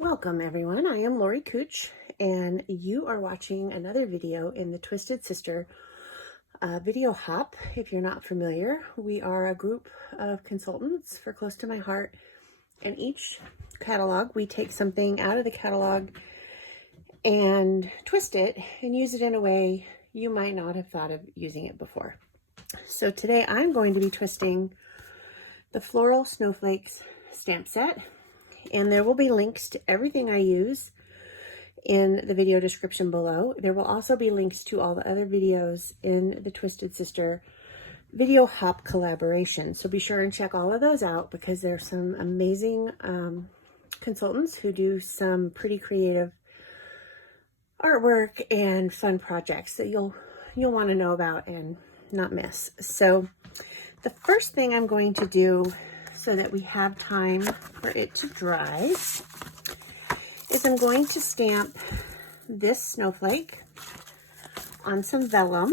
Welcome everyone, I am Farmer Kutsch and you are watching another video in the Twisted Sister video hop. If you're not familiar, we are a group of consultants for Close to My Heart, and each catalog we take something out of the catalog and twist it and use it in a way you might not have thought of using it before. So today I'm going to be twisting the Floral Snowflakes stamp set. And there will be links to everything I use in the video description below. There will also be links to all the other videos in the Twisted Sister video hop collaboration. So be sure and check all of those out because there's some amazing consultants who do some pretty creative artwork and fun projects that you'll want to know about and not miss. So the first thing I'm going to do, so that we have time for it to dry, is I'm going to stamp this snowflake on some vellum.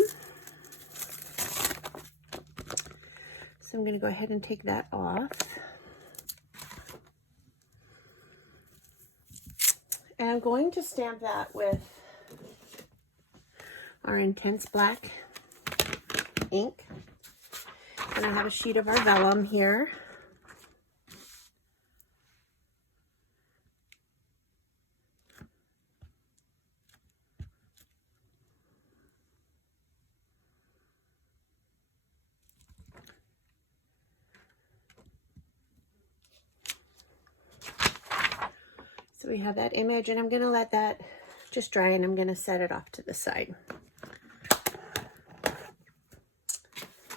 So I'm going to go ahead and take that off. And I'm going to stamp that with our Intense Black ink. And I have a sheet of our vellum here. So we have that image, and I'm going to let that just dry, and I'm going to set it off to the side.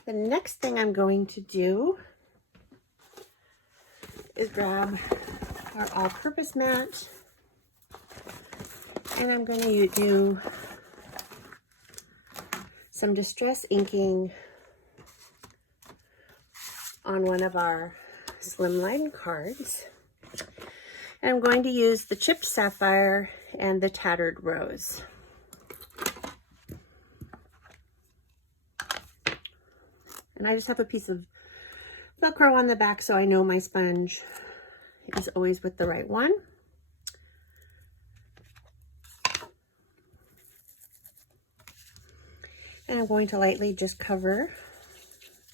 The next thing I'm going to do is grab our all-purpose mat, and I'm going to do some distress inking on one of our slimline cards. And I'm going to use the chipped sapphire and the tattered rose. And I just have a piece of Velcro on the back so I know my sponge is always with the right one. And I'm going to lightly just cover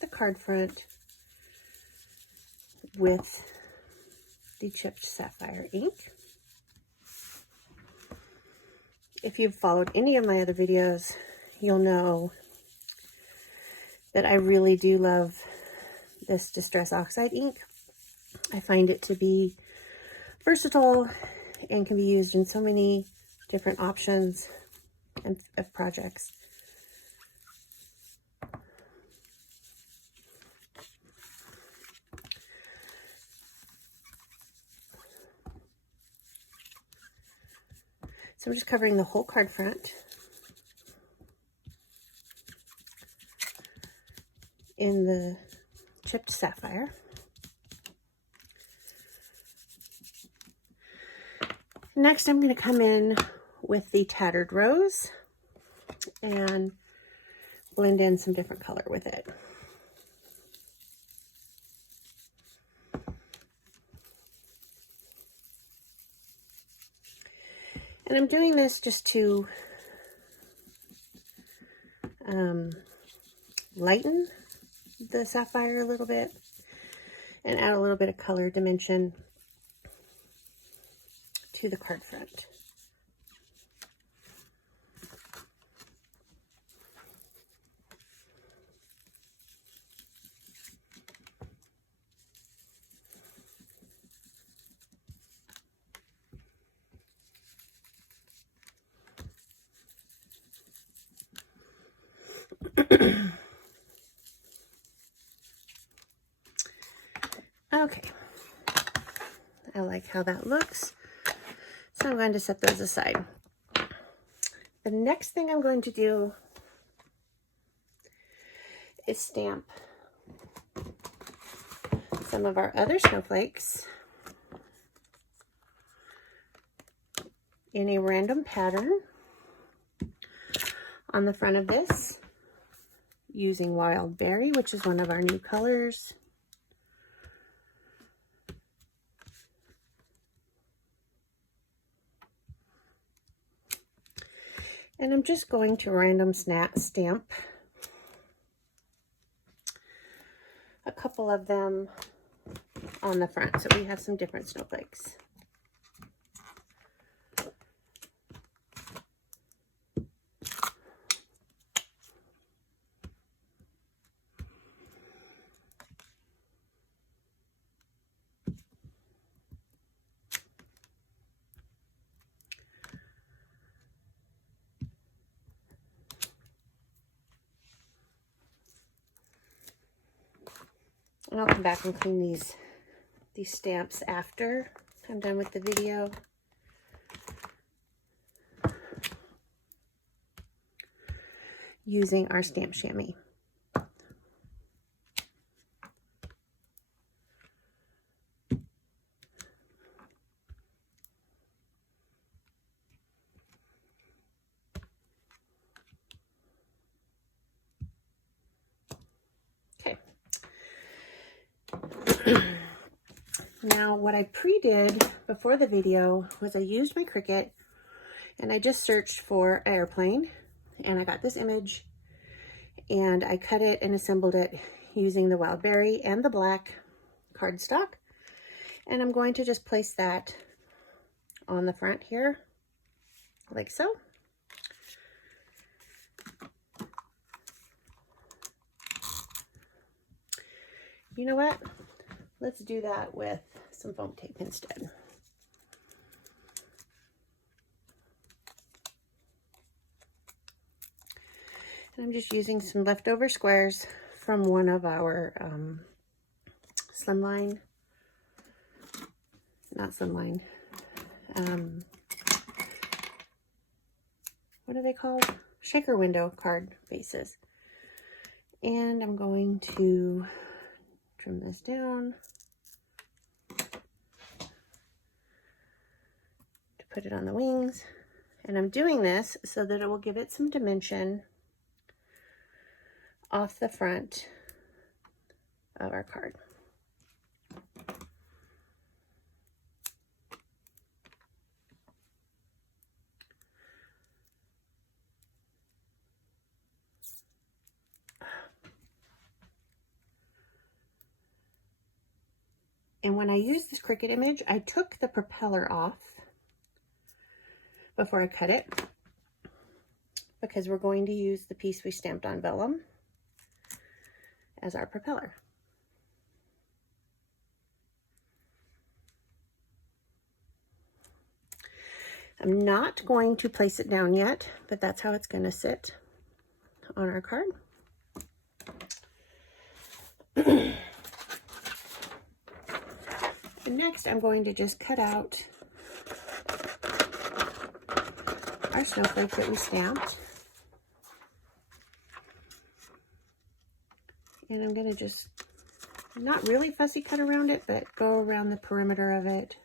the card front with the chipped sapphire ink. If you've followed any of my other videos, you'll know that I really do love this Distress Oxide ink. I find it to be versatile and can be used in so many different options and of projects. So I'm just covering the whole card front in the chipped sapphire. Next, I'm going to come in with the tattered rose and blend in some different color with it. And I'm doing this just to lighten the sapphire a little bit and add a little bit of color dimension to the card front. Okay, I like how that looks, so I'm going to set those aside. The next thing I'm going to do is stamp some of our other snowflakes in a random pattern on the front of this using Wild Berry, which is one of our new colors. And I'm just going to random stamp a couple of them on the front, so we have some different snowflakes. And I'll come back and clean these stamps after I'm done with the video. Using our stamp chamois. Okay. Now what I pre-did before the video was I used my Cricut and I just searched for airplane, and I got this image and I cut it and assembled it using the wild berry and the black cardstock. And I'm going to just place that on the front here, like so. You know what? Let's do that with some foam tape instead. And I'm just using some leftover squares from one of our slimline, not slimline, what are they called? Shaker window card bases. And I'm going to trim this down to put it on the wings. And I'm doing this so that it will give it some dimension off the front of our card. And when I used this Cricut image, I took the propeller off before I cut it, because we're going to use the piece we stamped on vellum as our propeller. I'm not going to place it down yet, but that's how it's going to sit on our card. And next, I'm going to just cut out our snowflake that we stamped. And I'm going to just, not really fussy cut around it, but go around the perimeter of it.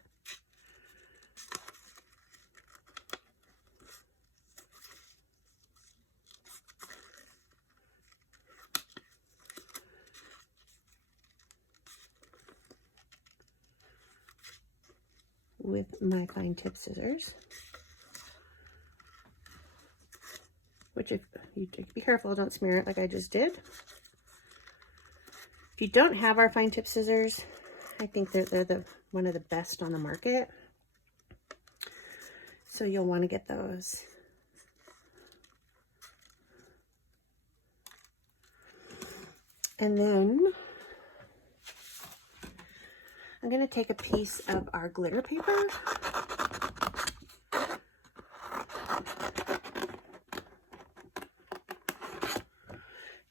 With my fine tip scissors, which, if you be careful, don't smear it like I just did. If you don't have our fine tip scissors, I think they're one of the best on the market, so you'll want to get those. And then I'm going to take a piece of our glitter paper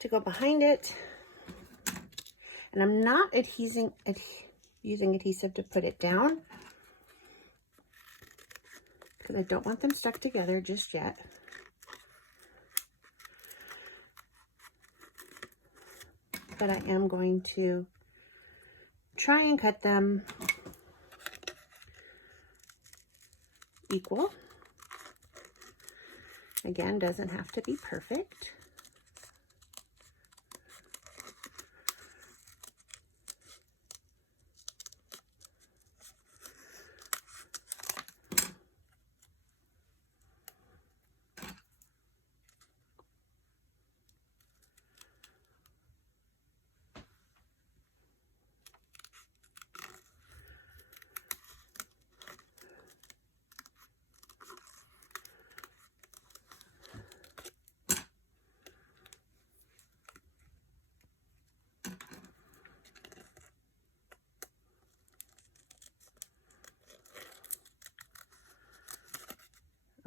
to go behind it, and I'm not using adhesive to put it down because I don't want them stuck together just yet. But I am going to try and cut them equal. Again, doesn't have to be perfect.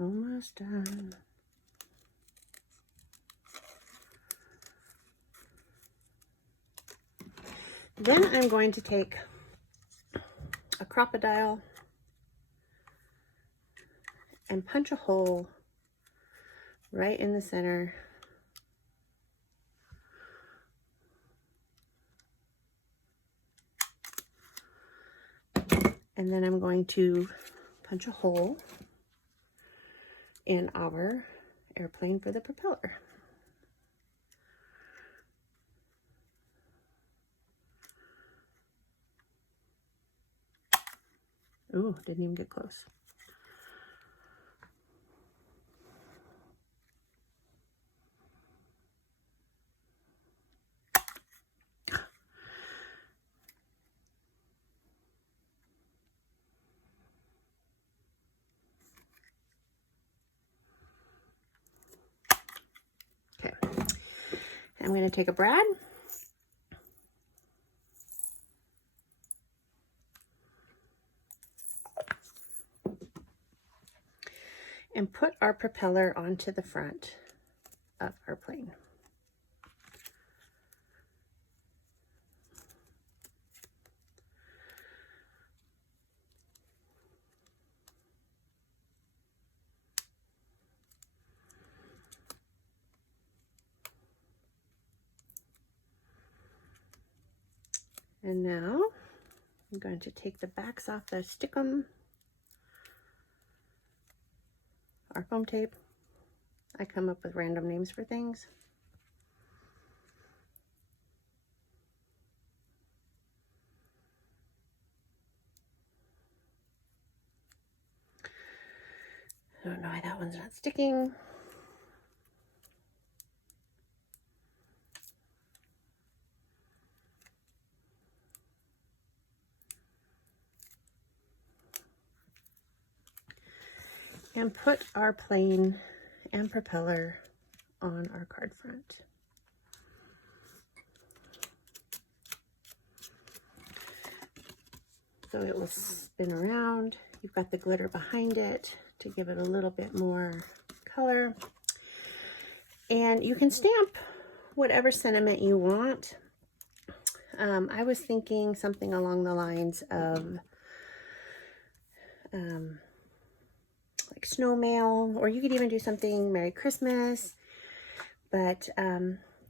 Almost done. Then I'm going to take a crocodile and punch a hole right in the center. And then I'm going to punch a hole in our airplane for the propeller. Ooh, didn't even get close. Okay, I'm going to take a brad and put our propeller onto the front of our plane. And now I'm going to take the backs off the stickum, our foam tape. I come up with random names for things. I don't know why that one's not sticking. And put our plane and propeller on our card front. So it will spin around. You've got the glitter behind it to give it a little bit more color. And you can stamp whatever sentiment you want. I was thinking something along the lines of like snow mail, or you could even do something Merry Christmas. But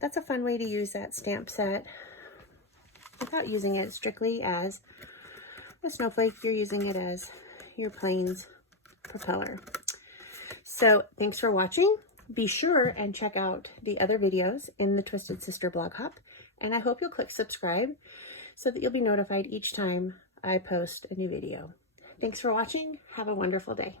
that's a fun way to use that stamp set without using it strictly as a snowflake. You're using it as your plane's propeller. So thanks for watching. Be sure and check out the other videos in the Twisted Sister blog hop. And I hope you'll click subscribe so that you'll be notified each time I post a new video. Thanks for watching. Have a wonderful day.